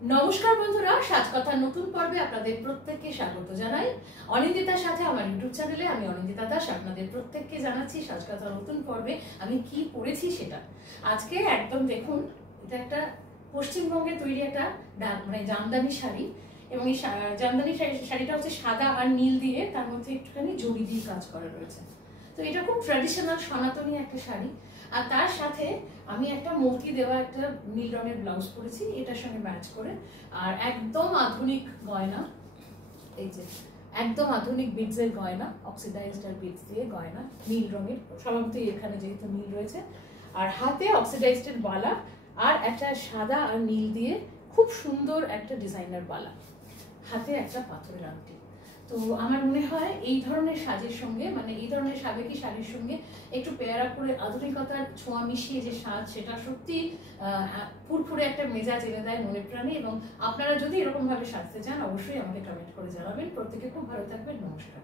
নমস্কার বন্ধুরা, সাজকথার নতুন পর্বে আপনাদের প্রত্যেককে স্বাগত জানাই। অনিন্দিতার সাথে আমার ইউটিউব চ্যানেলে আমি অনিন্দিতা দাস আপনাদের প্রত্যেককে জানাচ্ছি সাজকথার নতুন পর্বে আমি কি পরেছি সেটা। আজকে একদম দেখুন, এটা একটা পশ্চিমবঙ্গে তৈরি একটা মানে জামদানি শাড়ি, এবং এই জামদানি শাড়িটা হচ্ছে সাদা আর নীল দিয়ে, তার মধ্যে একটুখানি জড়ি দিয়ে কাজ করা রয়েছে। তো এটা খুব ট্র্যাডিশনাল সনাতনী একটা শাড়ি। আর তার সাথে আমি একটা মৌকি দেওয়া একটা নীল রঙের ব্লাউজ পরেছি এটার সঙ্গে ম্যাচ করে। আর একদম আধুনিক গয়না, এই যে একদম আধুনিক বিডসের গয়না, অক্সিডাইজড আর বিডস দিয়ে গয়না নীল রঙের, স্বভাবতই এখানে যেহেতু নীল রয়েছে। আর হাতে অক্সিডাইজড বালা আর একটা সাদা আর নীল দিয়ে খুব সুন্দর একটা ডিজাইনার বালা, হাতে একটা পাথরের আংটি। তো আমার মনে হয় এই ধরনের সাজের সঙ্গে, মানে এই ধরনের সাবেকি শাড়ির সঙ্গে একটু পেয়ারা করে আধুনিকতার ছোঁয়া মিশিয়ে যে সাজ, সেটা সত্যি ফুরফুরে একটা মেজাজ এনে দেয় মনে প্রাণে। এবং আপনারা যদি এরকম ভাবে সাজতে চান অবশ্যই আমাকে কমেন্ট করে জানাবেন। প্রত্যেকে খুব ভালো থাকবেন। নমস্কার।